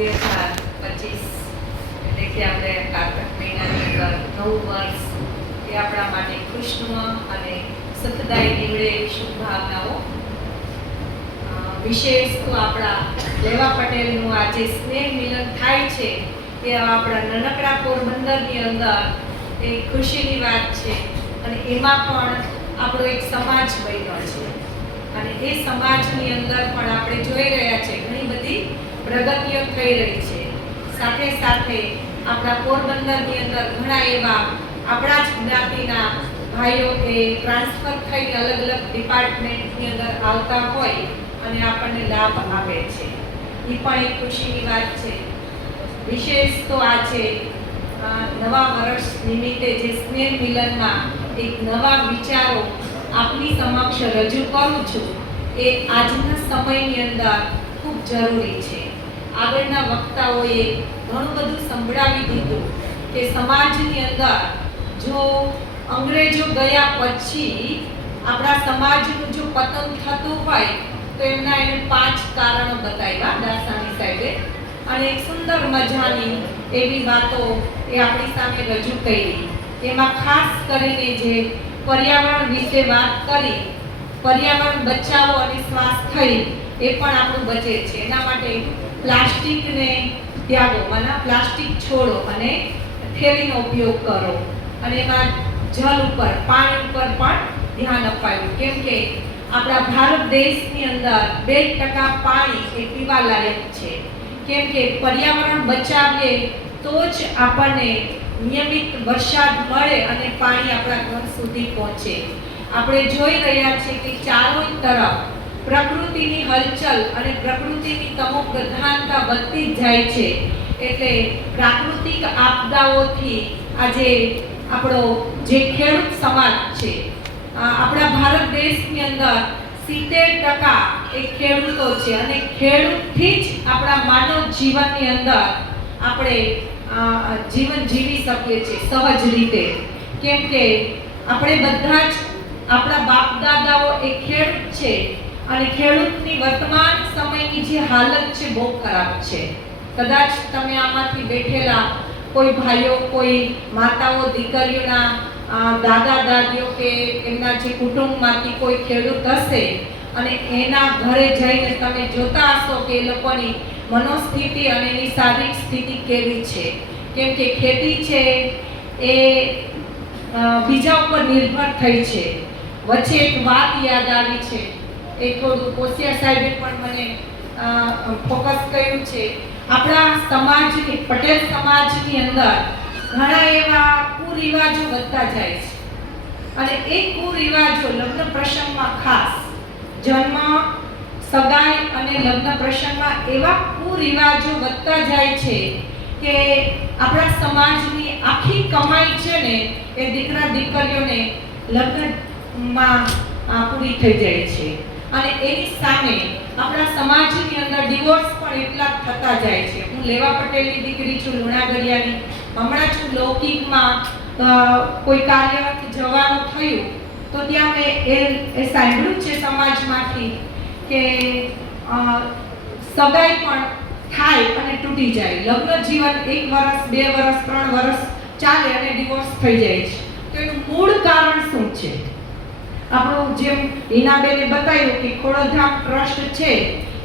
2025 એટલે કે આપણે કારતક મહિનાની અંદર નવું વર્ષ એ આપણા માટે ખુશનુમા અને સુખદાયી નીવડે એવી શુભભાવનાઓ. વિશેષ તો આપણા લેવા પટેલનું આ જે સ્નેહ મિલન થાય છે એ આપણા નાનકડા પોરબંદરની અંદર એ ખુશીની વાત છે. અને એમાં પણ આપણો એક સમાજ બન્યો છે અને એ સમાજની અંદર પણ આપણે જોઈ રહ્યા છે ઘણી બધી પ્રગતિઓ થઈ રહી છે. સાથે સાથે આપણા પોરબંદરની અંદર ઘણા એવા આપણા જ જ્ઞાતિના ભાઈઓ એ ટ્રાન્સફર થઈને અલગ અલગ ડિપાર્ટમેન્ટની અંદર આવતા હોય અને આપણને લાભ આપે છે. એ પણ એક ખુશીની વાત છે. વિશેષ તો આજે નવા વર્ષ નિમિત્તે જે સ્નેહ મિલનમાં એક નવા વિચારો આપની સમક્ષ રજૂ કરું છું એ આજના સમયની અંદર ખૂબ જરૂરી છે. આગળના વક્તાઓએ ઘણું બધું સંભળાવી દીધું કે સમાજની અંદર જો અંગ્રેજો ગયા પછી આપણા સમાજનું જો પતન થતું હોય તો એમના એને 5 કારણો બતાવ્યા દાસાની સાહેબે અને એક સુંદર મજાની એવી વાતો એ આપણી સામે રજૂ કરી. એમાં ખાસ કરીને જે પર્યાવરણ વિશે વાત કરી, પર્યાવરણ બચાવો અને સ્વાસ્થ્ય થઈ એ પણ આપણું બચે છે. એના માટે પ્લાસ્ટિકને ત્યાગો, મને પ્લાસ્ટિક છોડો અને થેલીનો ઉપયોગ કરો અને એમાં જલ ઉપર પાણી ઉપર પણ ધ્યાન અપાયું. કેમ કે આપણા ભારત દેશની અંદર 2% પાણી એ પીવા લાયક છે. કેમ કે પર્યાવરણ બચાવીએ તો જ આપણને નિયમિત વરસાદ મળે અને પાણી આપણા ઘર સુધી પહોંચે. આપણે જોઈ રહ્યા છીએ કે ચારો તરફ પ્રકૃતિની હલચલ અને પ્રકૃતિની તમોપ્રધાનતા વધતી જાય છે. એટલે પ્રાકૃતિક આપદાઓથી આજે આપણો જે ખેડૂત સમાજ છે, આપણા ભારત દેશની અંદર 70% એ ખેડૂતો છે અને ખેડૂતથી જ આપણા માનવ જીવનની અંદર આપણે જીવન જીવી શકીએ છીએ સહજ રીતે. કેમ કે આપણે બધા જ આપણા બાપ દાદાઓ એ ખેડૂત છે અને ખેડૂતની વર્તમાન સમયની જે હાલત છે બહુ ખરાબ છે. કદાચ તમે આમાંથી બેઠેલા કોઈ ભાઈઓ, કોઈ માતાઓ, દીકરીઓના દાદા દાદીઓ કે એમના જે કુટુંબમાંથી કોઈ ખેડૂત હશે અને એના ઘરે જઈને તમે જોતા હશો કે એ લોકોની મનોસ્થિતિ અને એની શારીરિક સ્થિતિ કેવી છે. કેમ કે ખેતી છે એ બીજા ઉપર નિર્ભર થઈ છે. વચ્ચે એક વાત યાદ આવી છે, એ થોડું કોશિયા સાહેબે પણ મને ફોકસ કર્યું છે. આપણા સમાજની, પટેલ સમાજની અંદર ઘણા એવા કુરિવાજો વધતા જાય છે અને એ કુરિવાજો લગ્ન પ્રસંગમાં ખાસ જન્મ, સગાઈ અને લગ્ન પ્રસંગમાં એવા કુરિવાજો વધતા જાય છે કે આપણા સમાજની આખી કમાઈ છે ને એ દીકરા દીકરીઓને લગ્નમાં પૂરી થઈ જાય છે. અને એની સામે આપણા સમાજની અંદર ડિવોર્સ પણ એટલા થતા જાય છે. હું લેવા પટેલની દીકરી છું, લુણાગરિયાની. હમણાં જ લૌકિકમાં કોઈ કાર્ય જવાનું થયું તો ત્યાં મેં એ સાંભળ્યું છે સમાજમાંથી કે સગાઈ પણ થાય અને તૂટી જાય. લગ્ન જીવન 1 વર્ષ, 2 વર્ષ, 3 વર્ષ ચાલે અને ડિવોર્સ થઈ જાય છે. તો એનું મૂળ કારણ શું છે? આપણું જેમ હિનાબેને બતાવ્યું કે ખોડલધામ ટ્રસ્ટ છે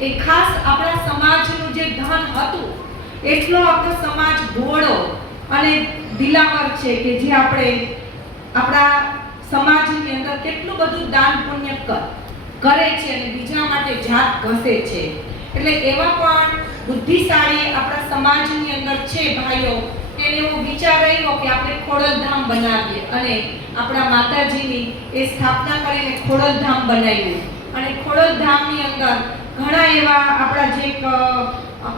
એ ખાસ આપણા સમાજનું જે ધન હતું એટલો આપણો સમાજ ભોળો અને દિલાવર છે કે જે આપણે આપણા સમાજની અંદર કેટલું બધું દાન પુણ્ય કરે છે અને બીજા માટે જાત ઘસે છે. એટલે એવા પણ બુદ્ધિશાળી આપણા સમાજની અંદર છે ભાઈઓ, એને એવો વિચાર આવ્યો કે આપણે ખોડલધામ બનાવીએ અને આપણા માતાજીની એ સ્થાપના કરીને ખોડલધામ બનાવ્યું. અને ખોડલધામની અંદર ઘણા એવા આપણા જે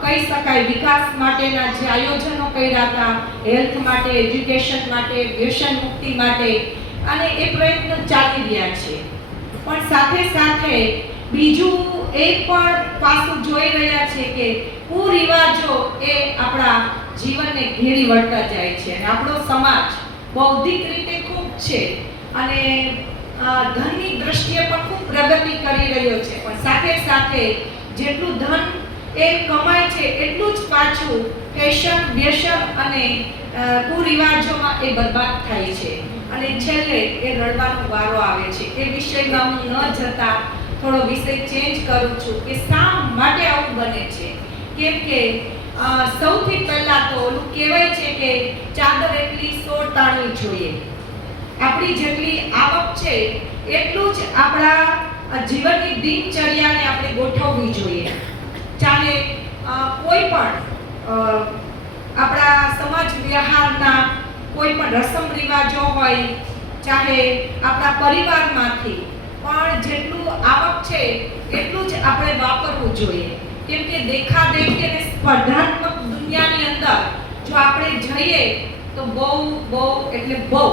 કહી શકાય વિકાસ માટેના જે આયોજનો કર્યા હતા, હેલ્થ માટે, એજ્યુકેશન માટે, વ્યસન મુક્તિ માટે, અને એ પ્રયત્નો ચાલી રહ્યા છે. પણ સાથે સાથે બીજું એક પણ પાસું જોઈ રહ્યા છે કે કુરિવાજો એ આપણા જીવનને ઘેરી વળતા જાય છે. અને આપણો સમાજ બૌદ્ધિક રીતે ખૂબ છે અને ધનની દ્રષ્ટિએ પણ ખૂબ પ્રગતિ કરી રહ્યો છે. પણ સાથે સાથે જેટલું ધન એ કમાય છે એટલું જ પાછું ફેશન, વ્યસન અને કુરિવાજોમાં એ બરબાદ થાય છે અને છેલ્લે એ રડવાનો વારો આવે છે. એ વિષયમાં હું ન જતા થોડો વિષય ચેન્જ કરું છું કે શા માટે આવું બને છે. કેમ કે સૌથી પહેલા તો ઓલું કહેવાય છે કે ચાદર એટલી 100 તાણવી જોઈએ. આપણી જેટલી આવક છે એટલું જ આપણા જીવનની દિનચર્યાને આપણે ગોઠવવી જોઈએ. ચાહે કોઈ પણ આપણા સમાજ વ્યવહારના કોઈ પણ રસમ રિવાજો હોય, ચાહે આપણા પરિવારમાંથી પણ જેટલું આવક છે એટલું જ આપણે વાપરવું જોઈએ. કેમ કે દેખાદેખી અને સ્પર્ધાત્મક દુનિયાની અંદર જો આપણે જઈએ તો બહુ એટલે બહુ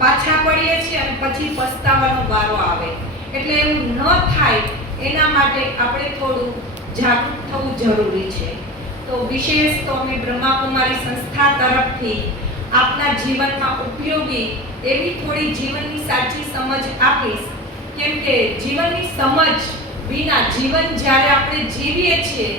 પાછા પડીએ છીએ અને પછી પસ્તાવાનો વારો આવે. એટલે એવું ન થાય એના માટે આપણે થોડું જાગૃત થવું જરૂરી છે. તો વિશેષ તો અમે બ્રહ્માકુમારી સંસ્થા તરફથી આપના જીવનમાં ઉપયોગી એવી થોડી જીવનની સાચી સમજ આપીશ. કેમ કે જીવનની સમજ વિના જીવન જ્યારે આપણે જીવીએ છીએ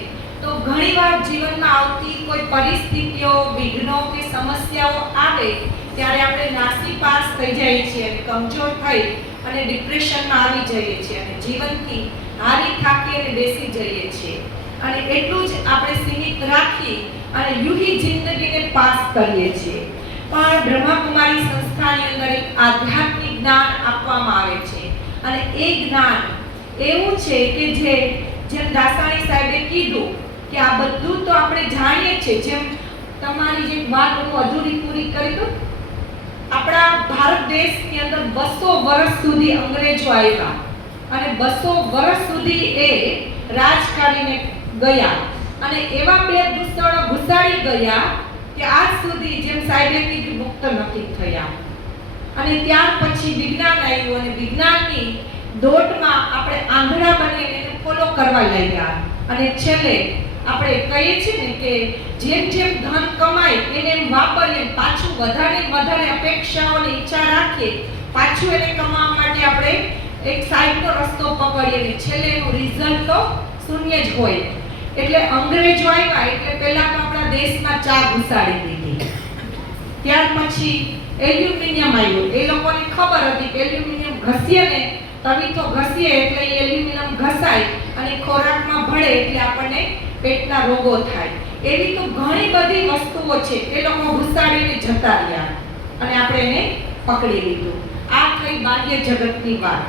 તો ઘણીવાર જીવનમાં આવતી કોઈ પરિસ્થિતિઓ, વિઘ્નો કે સમસ્યાઓ આવે ત્યારે આપણે નાસીપાસ થઈ જઈએ છીએ અને કમજોર થઈ અને ડિપ્રેશનમાં આવી જઈએ છીએ અને જીવનથી હારી થાકી અને બેસી જઈએ છીએ અને એટલું જ આપણે સીમિત રાખી અને યુહી જિંદગીને પાસ કરીએ છીએ. પણ બ્રહ્માકુમારી સંસ્થાની અંદર એક આધ્યાત્મિક જ્ઞાન આપવામાં આવે છે અને એ જ્ઞાન એવું છે કે જેમ દાસાણી સાહેબે કીધું કે આ બધું તો આપણે જાણીએ છીએ. જેમ તમારી જે વાત હું અધૂરી પૂરી કરી દઉં, આપણા ભારત દેશની અંદર 200 વર્ષ સુધી અંગ્રેજો આવ્યા અને 200 વર્ષ સુધી એ રાજ કરીને ગયા અને એવા બે દૂષણો ઘુસાડી ગયા કે આજ સુધી જેમ સાહેબે કીધું મુક્ત નથી થયા. અને ત્યાર પછી વિજ્ઞાન આવ્યું અને વિજ્ઞાનની દોટમાં આપણે આંધળા બનીને એને ફોલો કરવા લાગ્યા અને છેલ્લે આપણે કહીએ છીએ ને કે જેમ જેમ ધન કમાય એને એમ વાપરીએ, પાછું વધારે અપેક્ષાઓને ઈચ્છા રાખીએ, પાછું એને કમાવા માટે આપણે એક સાઈડનો રસ્તો પકડીએ ને છેલ્લે એનું રિઝલ્ટ તો શૂન્ય જ હોય. એટલે અંગ્રેજો આવ્યા એટલે પહેલા તો આપણા દેશમાં ચા ઘુસાડી દીધી. ત્યાર પછી એલ્યુમિનિયમ આવ્યું. એ લોકોને ખબર હતી કે એલ્યુમિનિયમ ઘસીએ ને તવીથો ઘસીએ એટલે એલ્યુમિનિયમ ઘસાય અને ખોરાકમાં ભળે એટલે આપણને પેટના રોગો થાય. એવી તો ઘણી બધી વસ્તુઓ છે એ લોકો ઘુસાડીને જતા રહ્યા અને આપણે એને પકડી લીધું. આ થઈ બાહ્ય જગતની વાત.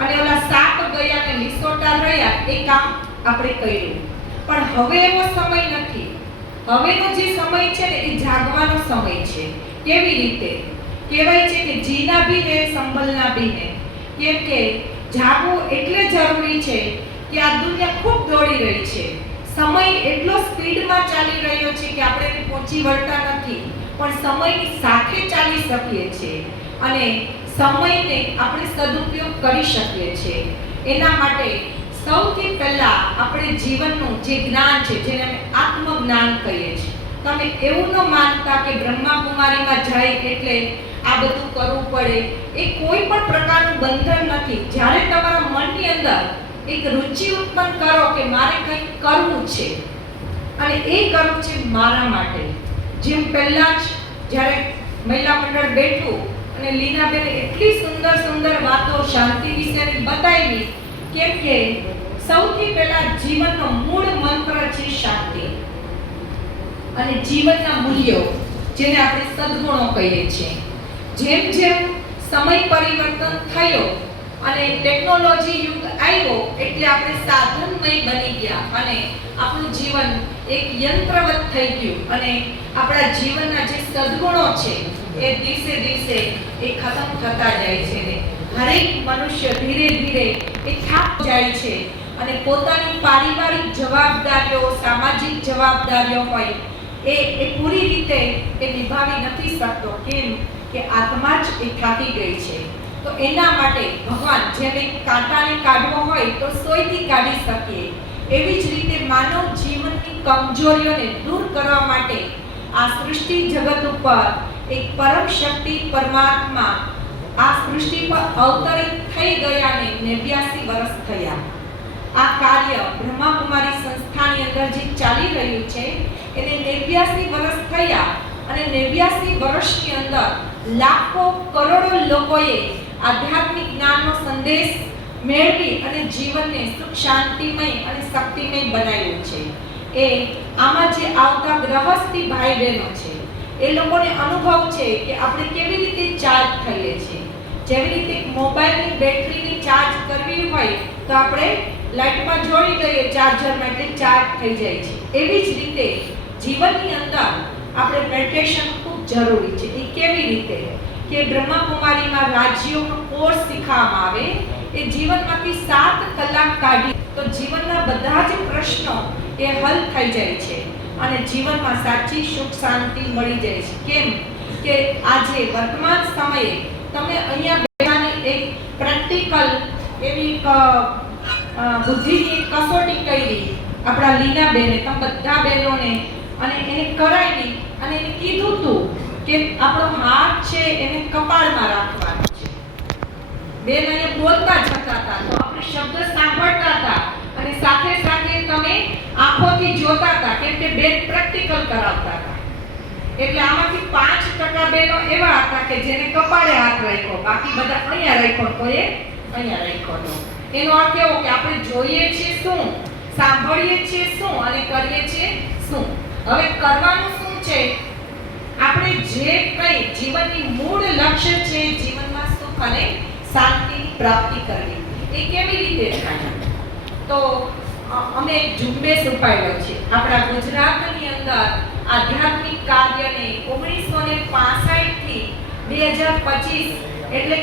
અને ઓલા સાપ ગયા ને લીસોટા રહ્યા એ કામ આપણે કર્યું. પણ હવે એવો સમય નથી. હવેનો જે સમય છે ને એ જાગવાનો સમય છે. કેવી રીતે? કહેવાય છે કે જીના ભી હે સંભલના ભી હે. કેમ કે જાગવું એટલે જરૂરી છે કે આ દુનિયા ખૂબ દોડી રહી છે. સમય એટલો સ્પીડમાં ચાલી રહ્યો છે કે આપણે એને પહોંચી વળતા નથી, પણ સમયની સાથે ચાલી શકીએ છીએ અને સમયને આપણે સદુપયોગ કરી શકીએ છીએ. એના માટે સૌથી પહેલા આપણે જીવનનું જે જ્ઞાન છે જેને અમે આત્મજ્ઞાન કહીએ છીએ. તમે એવું ન માનતા કે બ્રહ્માકુમારીમાં જાય એટલે આ બધું કરવું પડે. એ કોઈ પણ પ્રકારનું બંધન નથી. જ્યારે તમારા મનની અંદર એક રુચિ ઉત્પન્ન કરો કે મારે કંઈક કરવું છે અને એ કરવું છે મારા માટે. જેમ પહેલા જ જ્યારે મહિલા મંડળ બેઠું અને લીનાબેને એટલી સુંદર વાતો શાંતિ વિશેની બતાવી. કેમ કે સૌથી પહેલા જીવનનો મૂળ મંત્ર છે શાંતિ અને જીવનના મૂલ્યો જેને આપણે સદ્ગુણો કહીએ છીએ. જેમ જેમ સમય પરિવર્તન થયો અને ટેકનોલોજી યુગ આવ્યો એટલે આપણે સાધનમય બની ગયા અને આપણું જીવન એક યંત્રવત થઈ ગયું અને આપણા જીવનના જે સદ્ગુણો છે એ દિવસે દિવસે એ ખતમ થતા જાય છે ને હરેક મનુષ્ય ધીરે ધીરે એ થાક જાય છે અને પોતાની પારિવારિક જવાબદારીઓ, સામાજિક જવાબદારીઓ હોય એ પૂરી રીતે એ નિભાવી નથી શકતો. કેમ કે આત્મા જ એ થાકી ગઈ છે. તો એના માટે ભગવાન જેમ એક કાંટાને કાઢવો હોય તો સોયથી કાઢી શકીએ, એવી જ રીતે માનવ જીવનની કમજોરીઓને દૂર કરવા માટે આ સૃષ્ટિ જગત ઉપર એક પરમ શક્તિ પરમાત્મા આ સૃષ્ટિ પર અવતરિત થઈ ગયા ને 89 વર્ષ થયા. આ કાર્ય બ્રહ્માકુમારી સંસ્થાની અંદર જે ચાલી રહ્યું છે એને 89 વર્ષ થયા અને 89 વર્ષની અંદર લાખો કરોડો લોકોએ આધ્યાત્મિક જ્ઞાનનો સંદેશ મેળવી અને જીવનને સુખ શાંતિમય અને શક્તિમય બનાવ્યું છે. એ આમાં જે આવતા ગ્રહસ્થી ભાઈ બહેનો છે એ લોકોને અનુભવ છે કે આપણે કેવી રીતે ચાર્જ થઈએ છીએ. જેવી રીતે મોબાઈલની બેટરીની ચાર્જ કરવી હોય તો આપણે લાઇટમાં જોડી દઈએ ચાર્જરમાં એટલે ચાર્જ થઈ જાય છે. એવી જ રીતે જીવનની અંદર આપણે મેડિટેશન ખૂબ જરૂરી છે. એ કેવી રીતે કે બ્રહ્માકુમારીમાં રાજ્યોનો કોર્સ શીખવામાં આવે એ જીવનમાંથી 7 કલાક કાઢી તો જીવનના બધા જ પ્રશ્નો એ હલ થઈ જાય છે અને જીવનમાં સાચી સુખ શાંતિ મળી જાય છે. કેમ કે આજે વર્તમાન સમયે તમે અહીંયા બેઠાની એક પ્રેક્ટિકલ એવી બુદ્ધિની કસોટી કરી આપણા લીના બેને તમે બધા બહેનોને અને એને કરાવી અને એને કીધું તું કે આપણો હાથ છે એને કપાળમાં રાખવાનો છે. બેન અહીંયા બોલતા જ હતા તો આપણે શબ્દ સાંભળતા હતા અને સાથે સાથે તમે આંખોથી જોતા હતા કેમ કે બેન પ્રેક્ટિકલ કરાવતા હતા. એટલે આમાંથી 5% બહેનો એવા હતા કે જેને કપાળે હાથ રાખ્યો, બાકી બધા અહીંયા રાખ્યો, કોઈએ અહીંયા રાખ્યો હતો. એનો અર્થ એવો કે આપણે જોઈએ છીએ શું, સાંભળીએ છીએ શું અને કરીએ છીએ શું. હવે કરવાનું શું છે? આપણે જે કંઈ જીવનની મૂળ લક્ષ્ય છે જીવનમાં સુખ અને શાંતિની પ્રાપ્તિ કરવી એ કેવી રીતે થાય? તો અમે એક ઝુંબેશ ઉપાડ્યો છે આપણા ગુજરાતની અંદર આધ્યાત્મિક કાર્યને 1965 થી 2025 એટલે